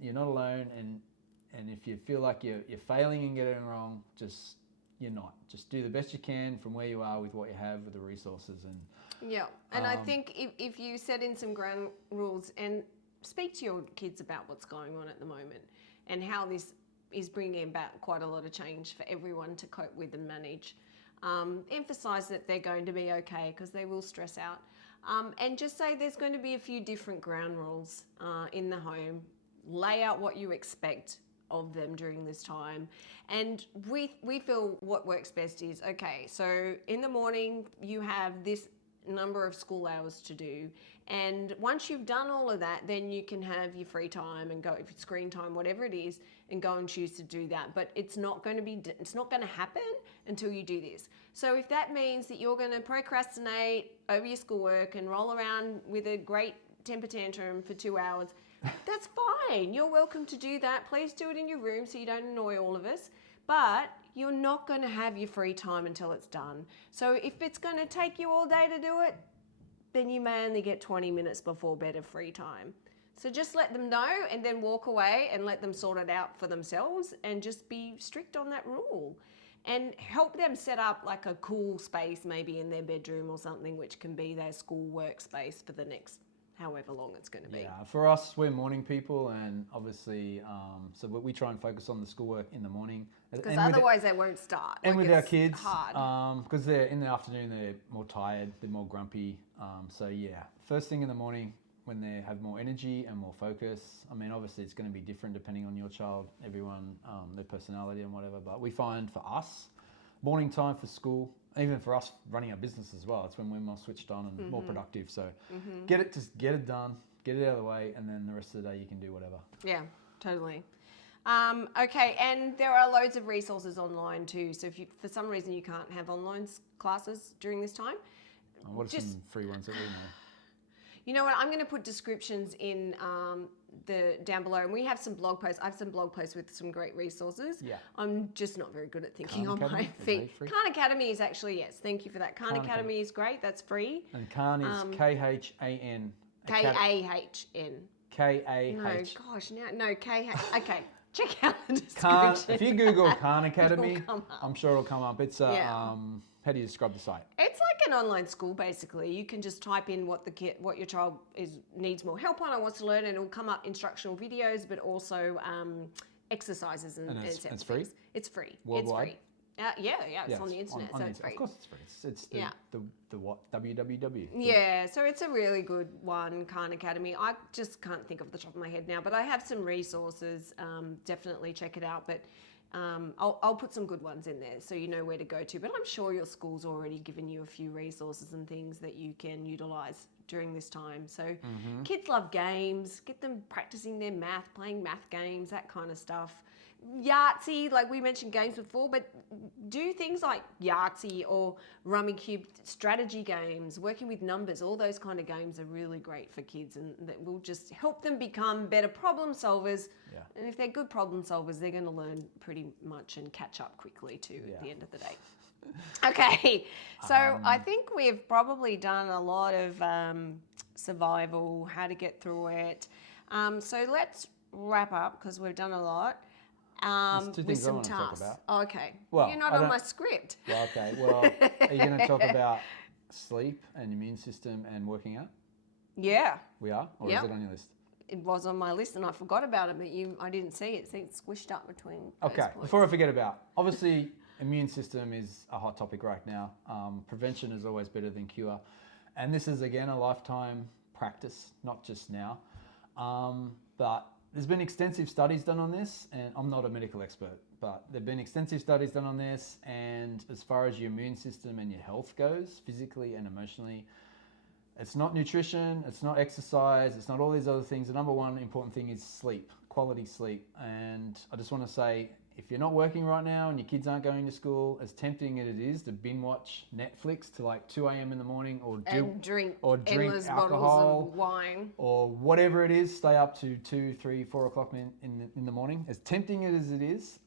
You're not alone, and if you feel like you're failing and getting it wrong, just you're not. Just do the best you can from where you are with what you have, with the resources. And yeah, and I think if you set in some ground rules and speak to your kids about what's going on at the moment and how this is bringing about quite a lot of change for everyone to cope with and manage. Emphasize that they're going to be okay because they will stress out. And just say there's going to be a few different ground rules in the home. Lay out what you expect of them during this time. And we feel what works best is, okay, so in the morning you have this number of school hours to do, and once you've done all of that, then you can have your free time and go, if it's screen time, whatever it is, and go and choose to do that. But it's not going to happen until you do this. So if that means that you're going to procrastinate over your schoolwork and roll around with a great temper tantrum for 2 hours, that's fine. You're welcome to do that. Please do it in your room so you don't annoy all of us. But you're not going to have your free time until it's done. So if it's going to take you all day to do it, then you may only get 20 minutes before bed of free time. So just let them know and then walk away and let them sort it out for themselves and just be strict on that rule. And help them set up like a cool space maybe in their bedroom or something, which can be their school workspace for the next however long it's going to be. Yeah, for us, we're morning people, and obviously, so we try and focus on the schoolwork in the morning. Because otherwise they won't start. And like with our kids, hard. because they're in the afternoon, they're more tired, they're more grumpy. So yeah, first thing in the morning when they have more energy and more focus. I mean, obviously it's going to be different depending on your child, everyone, their personality and whatever. But we find for us, morning time for school, even for us running our business as well, it's when we're more switched on and more productive. So get it done, get it out of the way, and then the rest of the day you can do whatever. Yeah, totally. Okay, and there are loads of resources online too. So if you, for some reason you can't have online classes during this time, what are some free ones that we know? You know what? I'm going to put descriptions in down below, and we have some blog posts. I have some blog posts with some great resources. Yeah. I'm just not very good at thinking Khan on Academy, my feet. Khan Academy is actually, yes, thank you for that. Khan Academy is great. That's free. And Khan is K-H-A-N. K-A-H-N. K-A-H. No, gosh, no, K-H. Okay, check out the description. Khan, if you Google Khan Academy, It'll come up. I'm sure it'll come up. It's how do you describe the site? It's like an online school, basically. You can just type in what your child needs more help on or wants to learn, and it'll come up instructional videos, but also exercises and it's free? It's free. Worldwide? It's free. It's on the internet, so it's free. Of course it's free. It's the what? www. Yeah, so it's a really good one, Khan Academy. I just can't think off the top of my head now, but I have some resources. Definitely check it out. But I'll put some good ones in there so you know where to go to. But I'm sure your school's already given you a few resources and things that you can utilize during this time. So kids love games. Get them practicing their math, playing math games, that kind of stuff. Yahtzee, like we mentioned games before, but do things like Yahtzee or Rummy Cube strategy games, working with numbers. All those kind of games are really great for kids, and that will just help them become better problem solvers. Yeah. And if they're good problem solvers, they're going to learn pretty much and catch up quickly too at the end of the day. Okay, so I think we've probably done a lot of survival, how to get through it. So let's wrap up because we've done a lot. There's two with things I some want to talk tasks. about. Okay. Well, you're not on my script. Well, okay. Well, are you going to talk about sleep and immune system and working out? Yeah. We are? Or is it on your list? It was on my list and I forgot about it, but I didn't see it. It's squished up between those Okay. points. Before I forget about, obviously, immune system is a hot topic right now. Prevention is always better than cure. And this is, again, a lifetime practice, not just now. But there's been extensive studies done on this, and I'm not a medical expert, but there've been extensive studies done on this, and as far as your immune system and your health goes, physically and emotionally, it's not nutrition, it's not exercise, it's not all these other things. The number one important thing is sleep, quality sleep. And I just want to say, if you're not working right now and your kids aren't going to school, as tempting as it is to binge watch Netflix to like 2 a.m. in the morning or drink alcohol endless bottles of wine or whatever it is, stay up to 2, 3, 4 o'clock in the morning. As tempting as it is,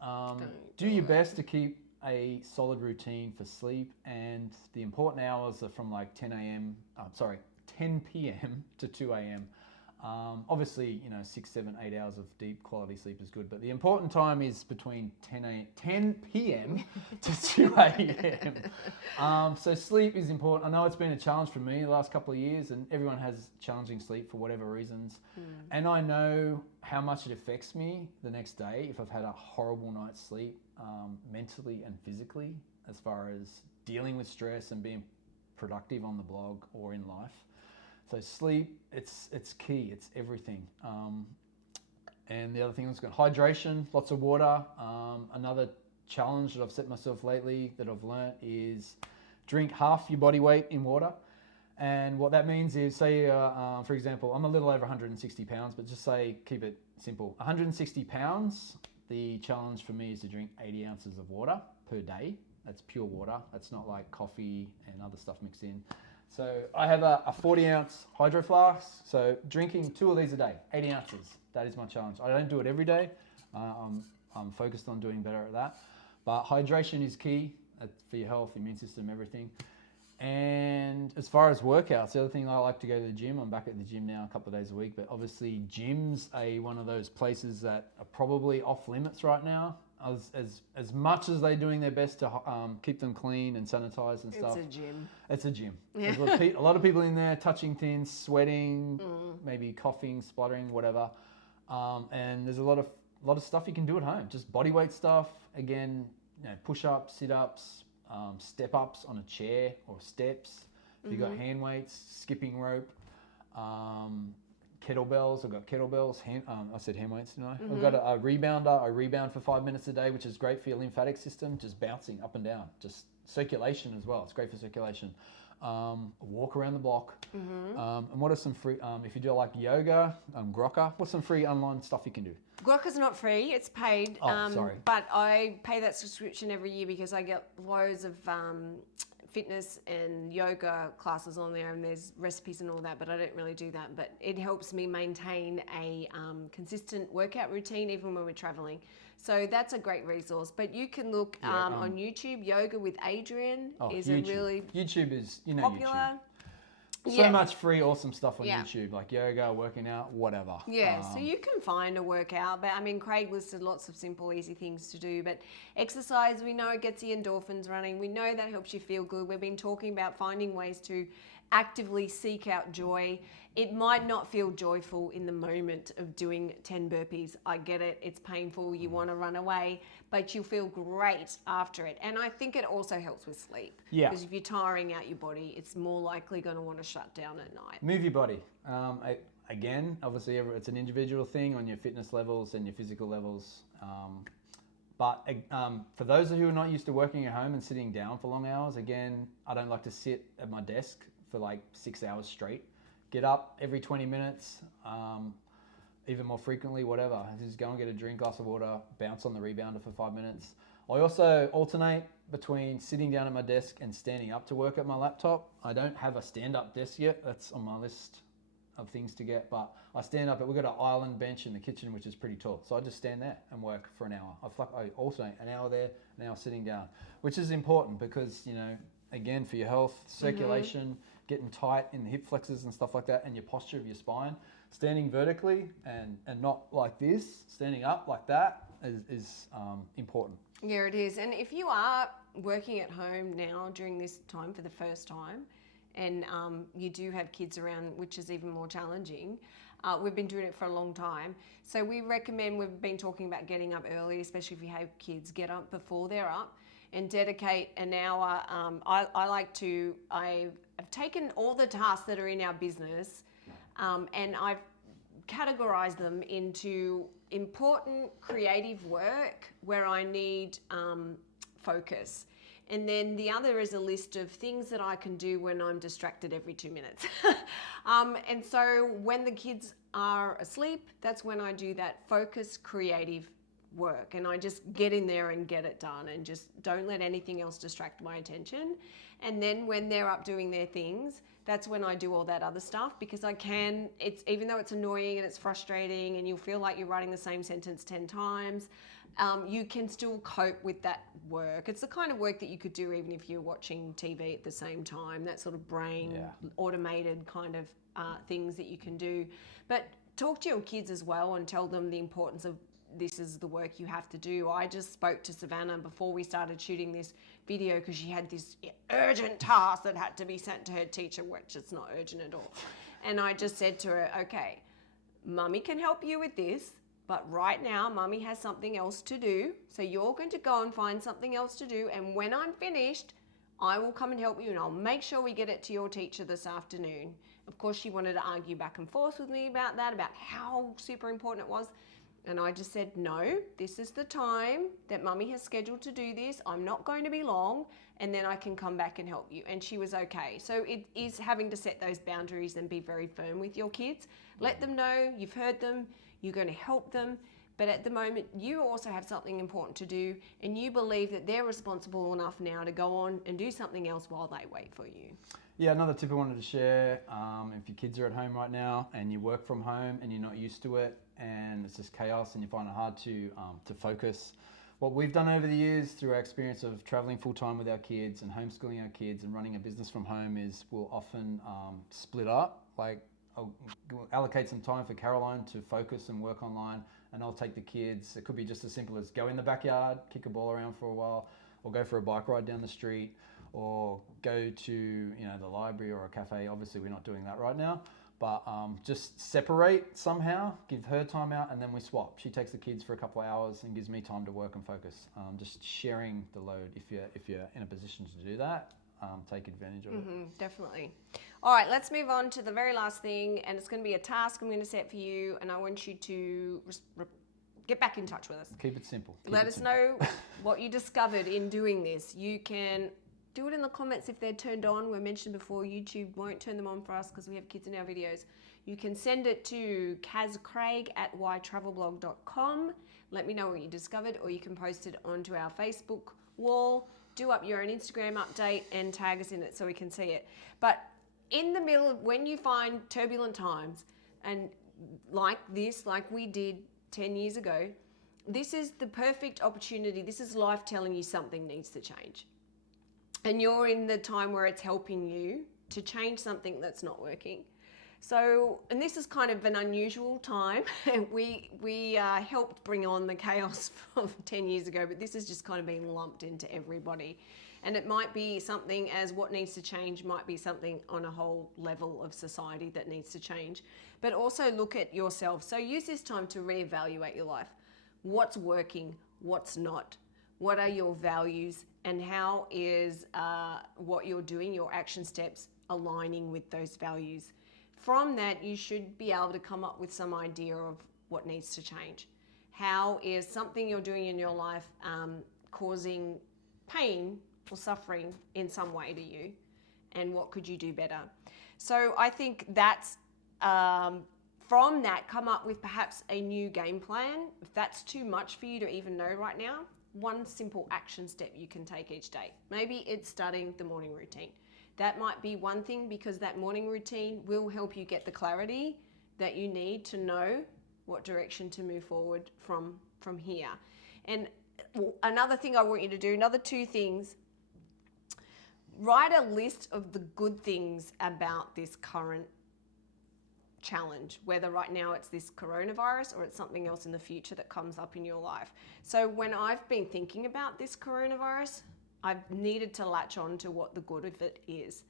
do your best to keep a solid routine for sleep, and the important hours are from like 10 p.m. to 2 a.m. Obviously, 6, 7, 8 hours of deep quality sleep is good, but the important time is between 10 p.m. to 2 a.m. So sleep is important. I know it's been a challenge for me the last couple of years, and everyone has challenging sleep for whatever reasons. And I know how much it affects me the next day if I've had a horrible night's sleep, mentally and physically, as far as dealing with stress and being productive on the blog or in life. So sleep, it's key. It's everything. And the other thing is hydration, lots of water. Another challenge that I've set myself lately that I've learnt is drink half your body weight in water. And what that means is, say, for example, I'm a little over 160 pounds, but just say, keep it simple. 160 pounds, the challenge for me is to drink 80 ounces of water per day. That's pure water. That's not like coffee and other stuff mixed in. So I have a 40-ounce hydro flask. So drinking 2 of these a day, 80 ounces. That is my challenge. I don't do it every day. I'm focused on doing better at that. But hydration is key for your health, immune system, everything. And as far as workouts, the other thing, I like to go to the gym. I'm back at the gym now a couple of days a week. But obviously gyms are one of those places that are probably off limits right now. As much as they're doing their best to keep them clean and sanitize and stuff. It's a gym. Yeah. There's a lot of people in there touching things, sweating, maybe coughing, spluttering, whatever. And there's a lot of stuff you can do at home. Just body weight stuff. Again, push-ups, sit-ups, step-ups on a chair or steps. If you've got hand weights, skipping rope. Kettlebells. I've got kettlebells. I said hand weights, didn't I? I've got a rebounder. I rebound for 5 minutes a day, which is great for your lymphatic system, just bouncing up and down. Just circulation as well. It's great for circulation. Walk around the block. And what are some free, if you do like yoga, Grokka, what's some free online stuff you can do? Grokka's not free, it's paid. Sorry. But I pay that subscription every year because I get loads of fitness and yoga classes on there, and there's recipes and all that, but I don't really do that. But it helps me maintain a consistent workout routine even when we're traveling. So that's a great resource. But you can look on YouTube. Yoga with Adrian is YouTube. a really YouTube is, popular. YouTube. So much free, awesome stuff on YouTube, like yoga, working out, whatever. Yeah, so you can find a workout. But I mean, Craig listed lots of simple, easy things to do. But exercise, we know it gets your endorphins running. We know that helps you feel good. We've been talking about finding ways to actively seek out joy. It might not feel joyful in the moment of doing 10 burpees. I get it. It's painful. You want to run away, but you'll feel great after it. And I think it also helps with sleep. Yeah. Because if you're tiring out your body, it's more likely going to want to shut down at night. Move your body. Again, obviously, it's an individual thing on your fitness levels and your physical levels. But for those who are not used to working at home and sitting down for long hours, again, I don't like to sit at my desk for like 6 hours straight. Get up every 20 minutes, even more frequently, whatever. Just go and get a drink, glass of water, bounce on the rebounder for 5 minutes. I also alternate between sitting down at my desk and standing up to work at my laptop. I don't have a stand-up desk yet. That's on my list of things to get, but I stand up. We've got an island bench in the kitchen, which is pretty tall. So I just stand there and work for an hour. I alternate an hour there, an hour sitting down, which is important because, again, for your health, circulation, getting tight in the hip flexors and stuff like that, and your posture of your spine. Standing vertically and not like this, standing up like that is important. Yeah, it is. And if you are working at home now during this time for the first time, and you do have kids around, which is even more challenging, we've been doing it for a long time. So we recommend, we've been talking about getting up early, especially if you have kids, get up before they're up and dedicate an hour. I've taken all the tasks that are in our business and I've categorized them into important creative work where I need focus. And then the other is a list of things that I can do when I'm distracted every 2 minutes. And so when the kids are asleep, that's when I do that focused creative work. And I just get in there and get it done and just don't let anything else distract my attention. And then when they're up doing their things, that's when I do all that other stuff, because even though it's annoying and it's frustrating and you'll feel like you're writing the same sentence 10 times, you can still cope with that work. It's the kind of work that you could do even if you're watching TV at the same time, that sort of brain, automated kind of things that you can do. But talk to your kids as well and tell them the importance of this is the work you have to do. I just spoke to Savannah before we started shooting this video because she had this urgent task that had to be sent to her teacher, which it's not urgent at all. And I just said to her, okay, Mummy can help you with this, but right now Mummy has something else to do. So you're going to go and find something else to do. And when I'm finished, I will come and help you and I'll make sure we get it to your teacher this afternoon. Of course, she wanted to argue back and forth with me about that, about how super important it was. And I just said, no, this is the time that Mummy has scheduled to do this. I'm not going to be long, and then I can come back and help you. And she was okay. So it is having to set those boundaries and be very firm with your kids. Let them know you've heard them, you're going to help them. But at the moment, you also have something important to do, and you believe that they're responsible enough now to go on and do something else while they wait for you. Yeah, another tip I wanted to share, if your kids are at home right now and you work from home and you're not used to it and it's just chaos and you find it hard to focus, what we've done over the years through our experience of traveling full-time with our kids and homeschooling our kids and running a business from home is we'll often split up. Like, I'll allocate some time for Caroline to focus and work online, and I'll take the kids. It could be just as simple as go in the backyard, kick a ball around for a while, or go for a bike ride down the street, or go to the library or a cafe. Obviously, we're not doing that right now, but just separate somehow, give her time out, and then we swap. She takes the kids for a couple of hours and gives me time to work and focus. Just sharing the load. If you're in a position to do that, take advantage of it. Definitely. All right, let's move on to the very last thing, and it's going to be a task I'm going to set for you, and I want you to get back in touch with us. Keep it simple. Let us know what you discovered in doing this. You can do it in the comments if they're turned on. We mentioned before, YouTube won't turn them on for us because we have kids in our videos. You can send it to kazcraig@ytravelblog.com. Let me know what you discovered, or you can post it onto our Facebook wall. Do up your own Instagram update and tag us in it so we can see it. But in the middle of when you find turbulent times, and like this, like we did 10 years ago, this is the perfect opportunity. This is life telling you something needs to change. And you're in the time where it's helping you to change something that's not working. So, and this is kind of an unusual time. We helped bring on the chaos from 10 years ago, but this is just kind of being lumped into everybody. And it might be something as what needs to change, might be something on a whole level of society that needs to change. But also look at yourself. So use this time to reevaluate your life. What's working? What's not? What are your values? And how is what you're doing, your action steps, aligning with those values? From that, you should be able to come up with some idea of what needs to change. How is something you're doing in your life causing pain or suffering in some way to you? And what could you do better? So I think that's, from that, come up with perhaps a new game plan. If that's too much for you to even know right now, one simple action step you can take each day. Maybe it's starting the morning routine. That might be one thing, because that morning routine will help you get the clarity that you need to know what direction to move forward from here. And another thing I want you to do, another 2 things, write a list of the good things about this current challenge, whether right now it's this coronavirus or it's something else in the future that comes up in your life. So when I've been thinking about this coronavirus, I've needed to latch on to what the good of it is.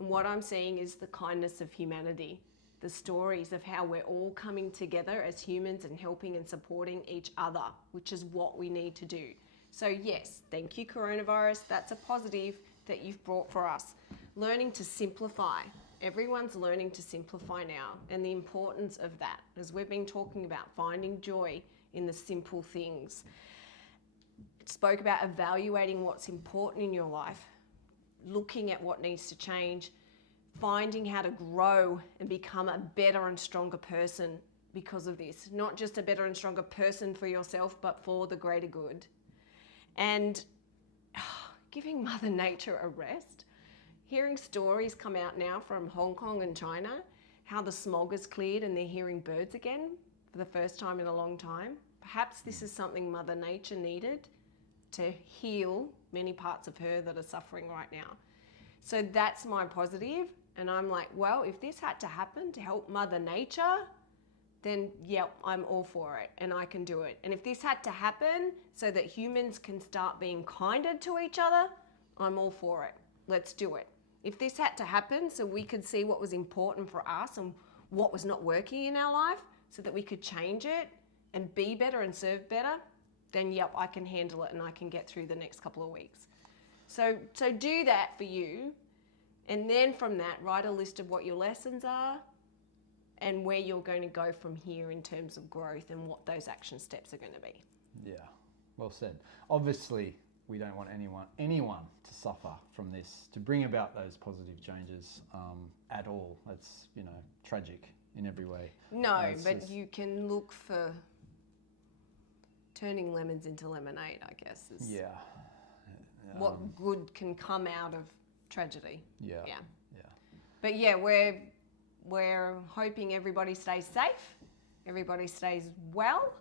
And what I'm seeing is the kindness of humanity, the stories of how we're all coming together as humans and helping and supporting each other, which is what we need to do. So yes, thank you coronavirus. That's a positive that you've brought for us. Learning to simplify. Everyone's learning to simplify now, and the importance of that, as we've been talking about, finding joy in the simple things. Spoke about evaluating what's important in your life, looking at what needs to change, finding how to grow and become a better and stronger person because of this. Not just a better and stronger person for yourself, but for the greater good. And giving Mother Nature a rest. Hearing stories come out now from Hong Kong and China, how the smog has cleared and they're hearing birds again for the first time in a long time. perhaps this is something Mother Nature needed to heal many parts of her that are suffering right now. So that's my positive. And I'm like, well, if this had to happen to help Mother Nature, then yep, I'm all for it and I can do it. And if this had to happen so that humans can start being kinder to each other, I'm all for it. Let's do it. If this had to happen so we could see what was important for us and what was not working in our life so that we could change it and be better and serve better, then yep, I can handle it and I can get through the next couple of weeks. So do that for you. And then from that, write a list of what your lessons are and where you're going to go from here in terms of growth and what those action steps are going to be. Yeah, well said. Obviously, we don't want anyone to suffer from this, to bring about those positive changes at all. That's, tragic in every way. No, but you can look for turning lemons into lemonade, I guess. Yeah. What good can come out of tragedy. Yeah. But yeah, we're hoping everybody stays safe, everybody stays well,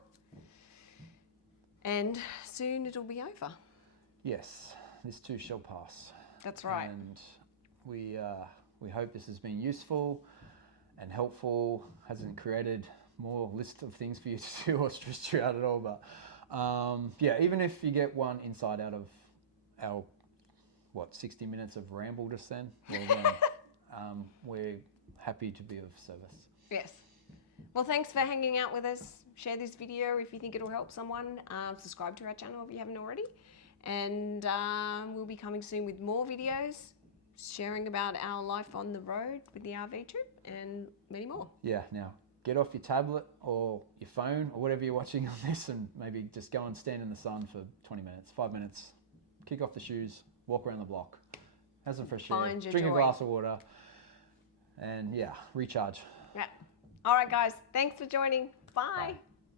and soon it'll be over. Yes, this too shall pass. That's right. And we hope this has been useful and helpful. Hasn't created more list of things for you to do or stressed you out at all. But even if you get one insight out of our 60 minutes of ramble just then, well, then we're happy to be of service. Yes. Well, thanks for hanging out with us. Share this video if you think it'll help someone. Subscribe to our channel if you haven't already. And we'll be coming soon with more videos, sharing about our life on the road with the RV trip and many more. Yeah, now get off your tablet or your phone or whatever you're watching on this and maybe just go and stand in the sun for 20 minutes, 5 minutes, kick off the shoes, walk around the block, have some fresh air, drink a glass of water, and recharge. Yeah. All right, guys. Thanks for joining. Bye.